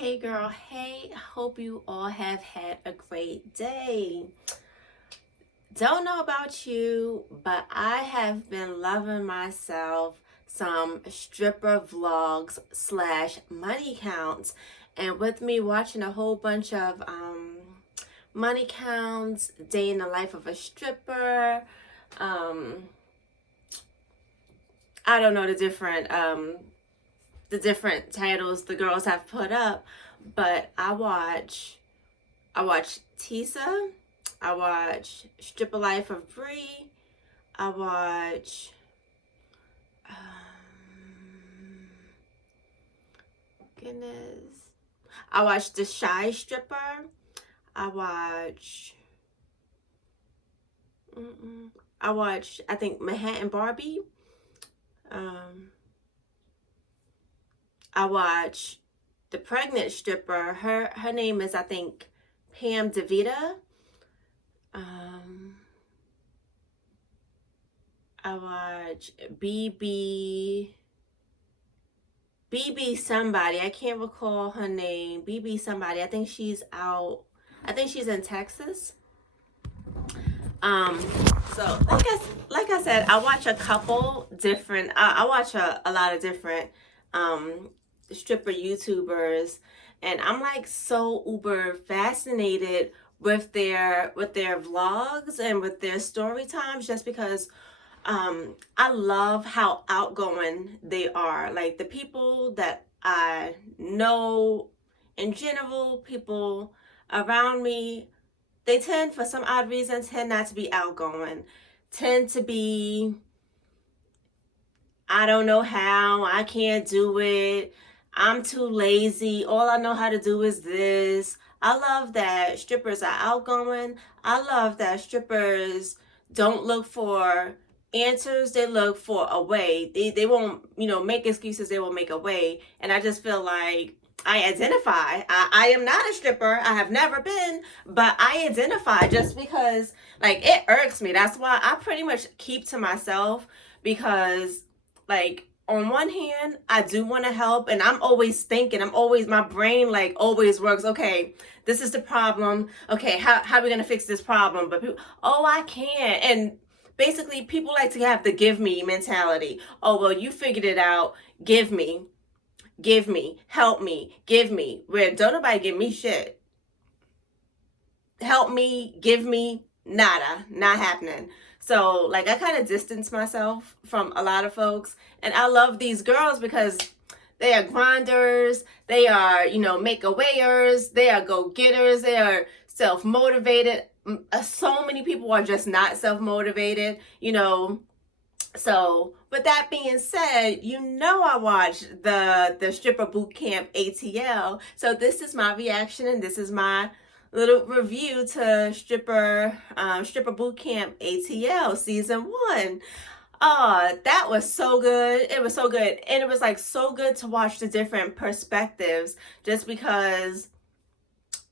Hey girl, hey, hope you all have had a great day. Don't know about you, but I have been loving myself some stripper vlogs / money counts, and with me watching a whole bunch of money counts, day in the life of a stripper. I don't know the different titles the girls have put up, but I watch Tisa, I watch Stripper Life of Bree, I watch goodness, I watch The Shy Stripper, I watch I think Manhattan Barbie. I watch the pregnant stripper. Her name is, I think, Pam DeVita. I watch BB somebody. I can't recall her name. BB somebody. I think she's out. I think she's in Texas. So like I said, I watch a couple different. I watch a lot of different stripper YouTubers, and I'm like so uber fascinated with their vlogs and with their story times, just because I love how outgoing they are. Like the people that I know in general, people around me, they tend, for some odd reason, tend not to be outgoing, tend to be, I don't know how, I can't do it, I'm too lazy, all I know how to do is this. I love that strippers are outgoing. I love that strippers don't look for answers, they look for a way. They won't, make excuses, they will make a way. And I just feel like I identify. I am not a stripper. I have never been, but I identify, just because like it irks me. That's why I pretty much keep to myself, because like on one hand, I do want to help, and I'm always thinking, my brain like always works, okay, this is the problem. Okay, how are we going to fix this problem? But people, oh, I can't. And basically people like to have the give me mentality. Oh, well, you figured it out. Give me, help me, give me. Where don't nobody give me shit. Help me, give me, nada, not happening. So like I kind of distance myself from a lot of folks, and I love these girls because they are grinders, they are, make-a-wayers, they are go-getters, they are self-motivated. So many people are just not self-motivated, So with that being said, I watched the Stripper Bootcamp ATL. So this is my reaction, and this is my little review to Stripper Bootcamp ATL Season 1. That was so good. It was so good. And it was like so good to watch the different perspectives, just because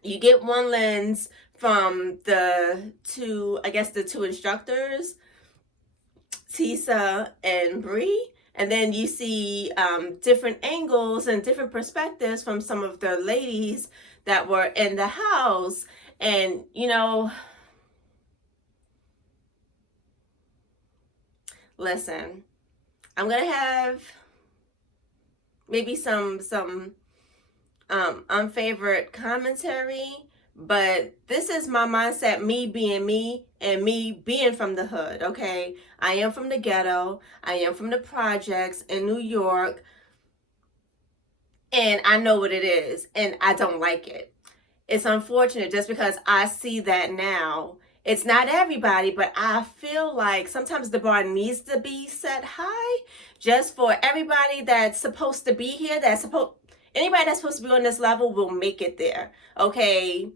you get one lens from the two instructors, Tisa and Bree, and then you see different angles and different perspectives from some of the ladies that were in the house. And listen, I'm gonna have maybe some unfavorite commentary, but this is my mindset, me being me and me being from the hood, okay? I am from the ghetto. I am from the projects in New York. And I know what it is, and I don't like it. It's unfortunate, just because I see that now. It's not everybody, but I feel like sometimes the bar needs to be set high, just for everybody that's supposed to be here, anybody that's supposed to be on this level will make it there, okay?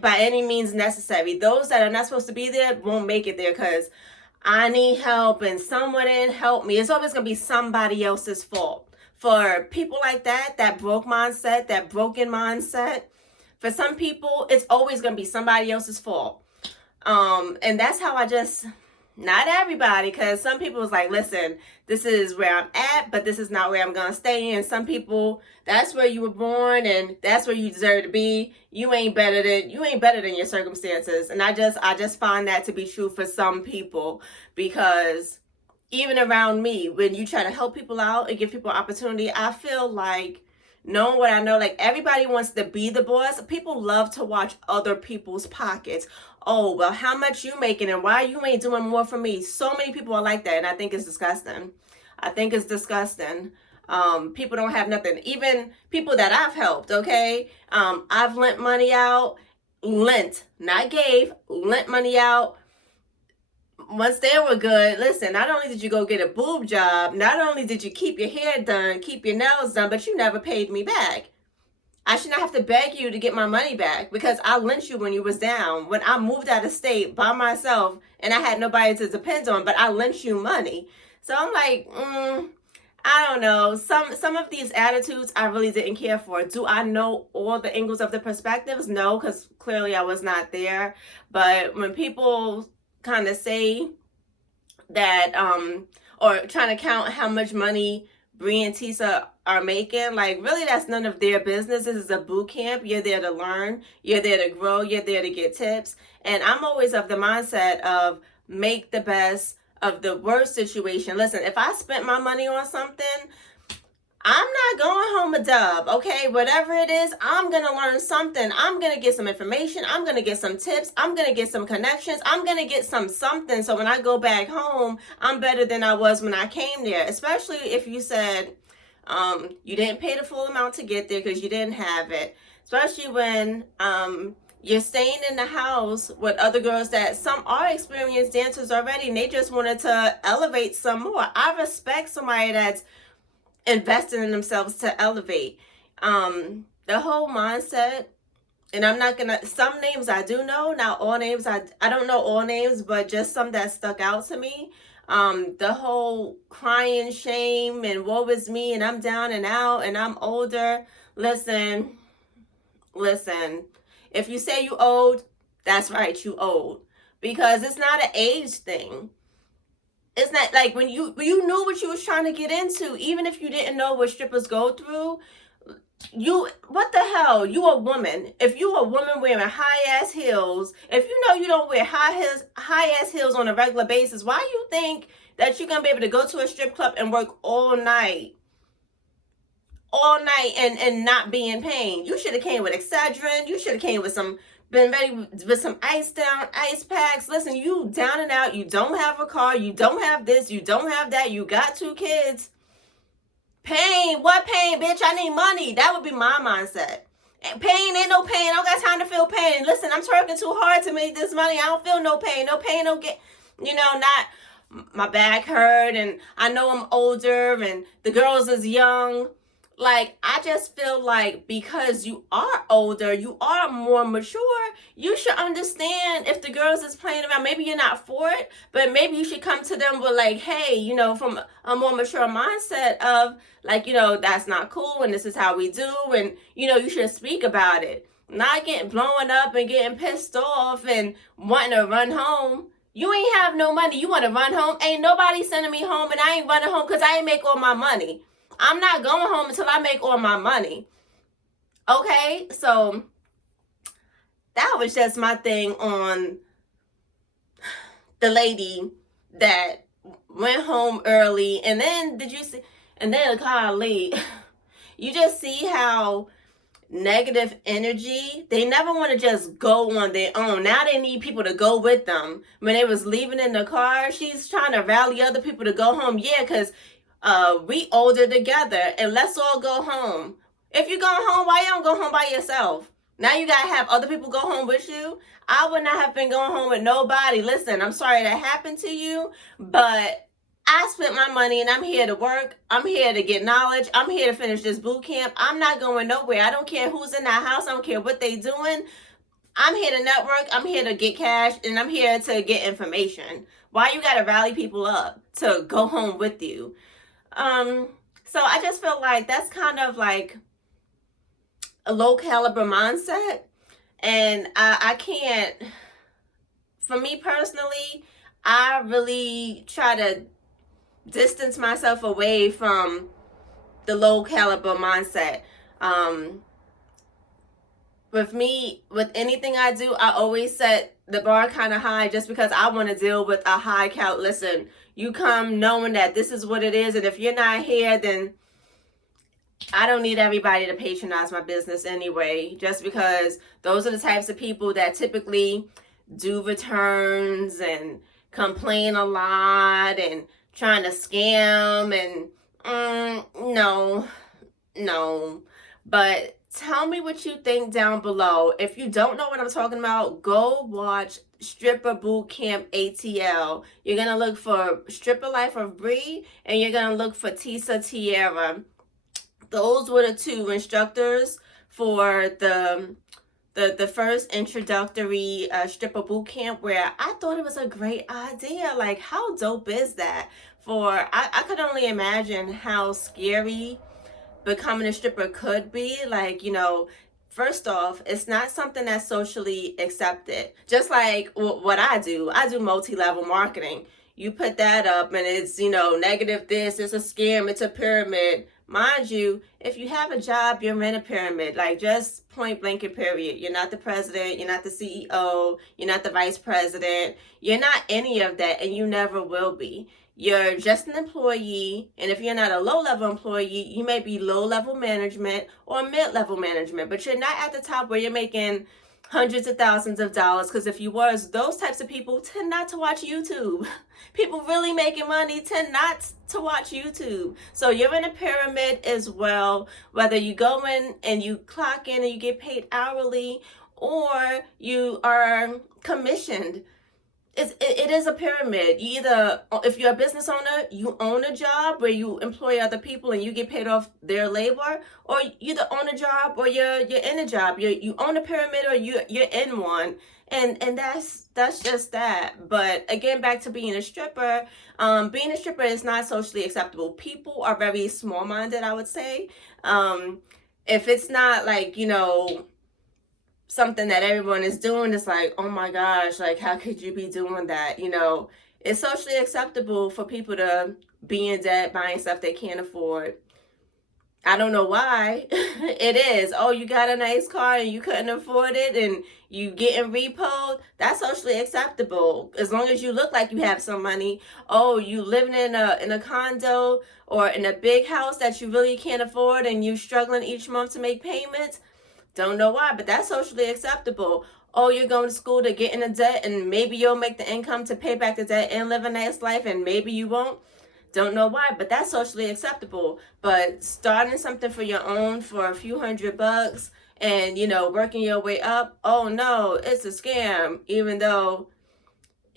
By any means necessary. Those that are not supposed to be there won't make it there because I need help and someone didn't help me. It's always going to be somebody else's fault. For people like that broke mindset, that broken mindset, for some people, it's always going to be somebody else's fault. And that's how I just, Not everybody, because some people is like, listen, this is where I'm at, but this is not where I'm gonna stay. And some people, that's where you were born, and that's where you deserve to be. You ain't better than your circumstances. And I just find that to be true for some people, because even around me, when you try to help people out and give people opportunity, I feel like, knowing what I know, like, everybody wants to be the boss. People love to watch other people's pockets. Oh, well, how much you making, and why you ain't doing more for me? So many people are like that, and I think it's disgusting. I think it's disgusting. People don't have nothing. Even people that I've helped, okay? I've lent money out, not gave, lent money out. Once they were good, listen, not only did you go get a boob job, not only did you keep your hair done, keep your nails done, but you never paid me back. I should not have to beg you to get my money back, because I lent you when you was down. When I moved out of state by myself and I had nobody to depend on, but I lent you money. So I'm like, I don't know. Some of these attitudes I really didn't care for. Do I know all the angles of the perspectives? No, because clearly I was not there. But when people kind of say that, or trying to count how much money Bree and Tisa are making, like, really, that's none of their business. This is a boot camp. You're there to learn. You're there to grow. You're there to get tips. And I'm always of the mindset of make the best of the worst situation. Listen, if I spent my money on something, I'm not going home a dub, okay? Whatever it is, I'm going to learn something. I'm going to get some information. I'm going to get some tips. I'm going to get some connections. I'm going to get something. So when I go back home, I'm better than I was when I came there. Especially if you said you didn't pay the full amount to get there because you didn't have it. Especially when you're staying in the house with other girls that some are experienced dancers already, and they just wanted to elevate some more. I respect somebody that's investing in themselves to elevate. The whole mindset, and I'm not gonna, some names I do know, not all names. I don't know all names, but just some that stuck out to me. The whole crying shame and woe is me, and I'm down and out and I'm older. Listen, if you say you old, that's right, you old, because it's not an age thing. It's not like when you knew what you was trying to get into, even if you didn't know what strippers go through, what the hell? You a woman. If you a woman wearing high ass heels, if you know you don't wear high ass heels on a regular basis, why you think that you're gonna be able to go to a strip club and work all night and not be in pain? You should have came with Excedrin. You should have came with some, been ready with some ice packs. Listen, you down and out. You don't have a car. You don't have this. You don't have that. You got 2 kids. Pain? What pain, bitch? I need money. That would be my mindset. Pain ain't no pain. I don't got time to feel pain. Listen, I'm working too hard to make this money. I don't feel no pain. No pain, no get, not my back hurt, and I know I'm older and the girls is young. Like, I just feel like because you are older, you are more mature, you should understand if the girls is playing around. Maybe you're not for it, but maybe you should come to them with like, hey, from a more mature mindset of like, that's not cool and this is how we do, and you should speak about it. Not getting blowing up and getting pissed off and wanting to run home. You ain't have no money. You want to run home? Ain't nobody sending me home, and I ain't running home because I ain't make all my money. I'm not going home until I make all my money. Okay, so that was just my thing on the lady that went home early. And then did you see, and then golly, you just see how negative energy, they never want to just go on their own. Now they need people to go with them. When they was leaving in the car, she's trying to rally other people to go home. Yeah, because we older together, and let's all go home. If you going home, why you don't go home by yourself? Now you gotta have other people go home with you. I would not have been going home with nobody. Listen, I'm sorry that happened to you, but I spent my money and I'm here to work. I'm here to get knowledge. I'm here to finish this boot camp. I'm not going nowhere. I don't care who's in that house. I don't care what they doing. I'm here to network. I'm here to get cash, and I'm here to get information. Why you gotta rally people up to go home with you? So I just feel like that's kind of like a low caliber mindset. And I can't, for me personally, I really try to distance myself away from the low caliber mindset. With me, with anything I do, I always set the bar kind of high just because I want to deal with a high cal. Listen, you come knowing that this is what it is, and if you're not here, then I don't need everybody to patronize my business anyway, just because those are the types of people that typically do returns and complain a lot and trying to scam and no. But tell me what you think down below. If you don't know what I'm talking about, go watch Stripper Bootcamp ATL. You're going to look for Stripper Life of Bree, and you're going to look for Tisa Tierra. Those were the two instructors for the first introductory stripper boot camp, where I thought it was a great idea. Like, how dope is that? I could only imagine how scary becoming a stripper could be. Like, first off, it's not something that's socially accepted. Just like what I do multi-level marketing. You put that up and it's, negative this, it's a scam, it's a pyramid. Mind you, if you have a job, you're in a pyramid. Like, just point blank and period. You're not the president, you're not the CEO, you're not the vice president. You're not any of that, and you never will be. You're just an employee, and if you're not a low-level employee, you may be low-level management or mid-level management, but you're not at the top where you're making hundreds of thousands of dollars, because if you was, those types of people tend not to watch YouTube. People really making money tend not to watch YouTube. So you're in a pyramid as well, whether you go in and you clock in and you get paid hourly, or you are commissioned. It is a pyramid. You either, if you're a business owner, you own a job where you employ other people and you get paid off their labor, or you either own a job or you're in a job. You own a pyramid or you're in one, and that's just that. But again, back to being a stripper. Being a stripper is not socially acceptable. People are very small-minded, I would say. If it's not like, something that everyone is doing, is like, oh my gosh, like, how could you be doing that? It's socially acceptable for people to be in debt buying stuff they can't afford. I don't know why. It is. Oh, you got a nice car and you couldn't afford it and you getting repoed. That's socially acceptable as long as you look like you have some money. Oh, you living in a condo or in a big house that you really can't afford and you struggling each month to make payments. Don't know why, but that's socially acceptable. Oh, you're going to school to get in a debt and maybe you'll make the income to pay back the debt and live a nice life, and maybe you won't. Don't know why, but that's socially acceptable. But starting something for your own for a few $100 and, working your way up, oh no, it's a scam. Even though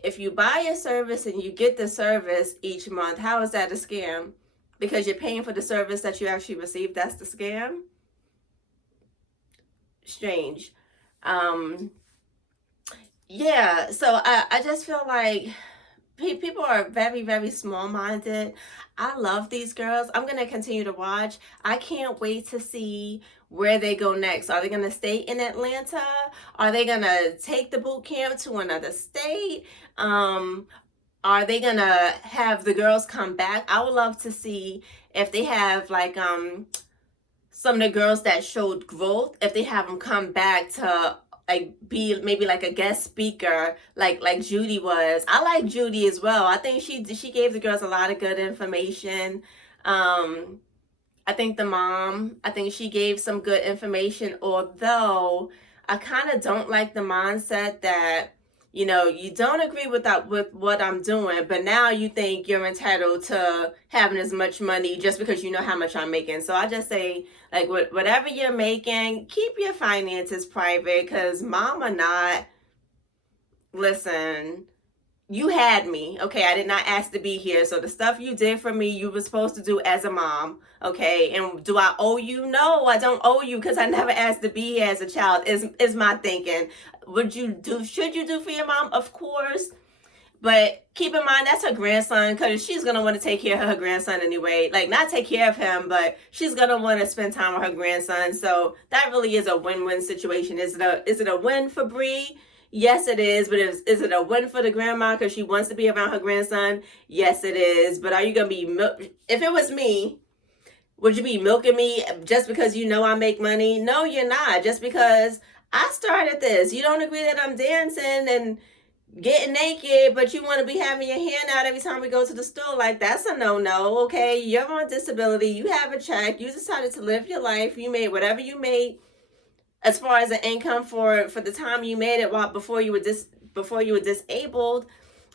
if you buy a service and you get the service each month, how is that a scam? Because you're paying for the service that you actually received, that's the scam? Strange. Yeah, so I just feel like people are very, very small-minded. I love these girls. I'm going to continue to watch. I can't wait to see where they go next. Are they going to stay in Atlanta? Are they going to take the boot camp to another state? Are they going to have the girls come back? I would love to see if they have like some of the girls that showed growth, if they have them come back to like be maybe like a guest speaker like Judy was. I like Judy as well. I think she gave the girls a lot of good information. I think the mom, I think she gave some good information, although I kind of don't like the mindset that, you don't agree with what I'm doing, but now you think you're entitled to having as much money just because you know how much I'm making. So I just say, like, whatever you're making, keep your finances private, because mom or not, listen, you had me, okay? I did not ask to be here. So the stuff you did for me, you were supposed to do as a mom, okay? And do I owe you? No, I don't owe you, because I never asked to be here as a child, is my thinking. Should you do for your mom? Of course. But keep in mind, that's her grandson, because she's going to want to take care of her grandson anyway. Like, not take care of him, but she's going to want to spend time with her grandson. So that really is a win-win situation. Is it a win for Bree? Yes, it is. But is it a win for the grandma because she wants to be around her grandson? Yes, it is. But are you going to be, if it was me, would you be milking me just because you know I make money? No, you're not. Just because I started this. You don't agree that I'm dancing and getting naked, but you want to be having your hand out every time we go to the store. Like, that's a no-no, okay? You're on disability. You have a check. You decided to live your life. You made whatever you made as far as an income for the time you made it while before you were disabled.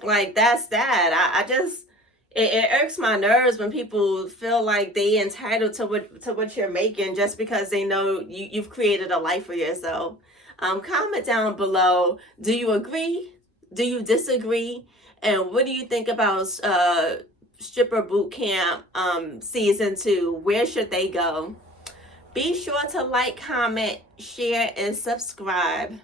Like, that's that. I just it irks my nerves when people feel like they entitled to what you're making just because they know you've created a life for yourself. Comment down below. Do you agree? Do you disagree? And what do you think about Stripper Bootcamp season 2? Where should they go? Be sure to like, comment, share, and subscribe.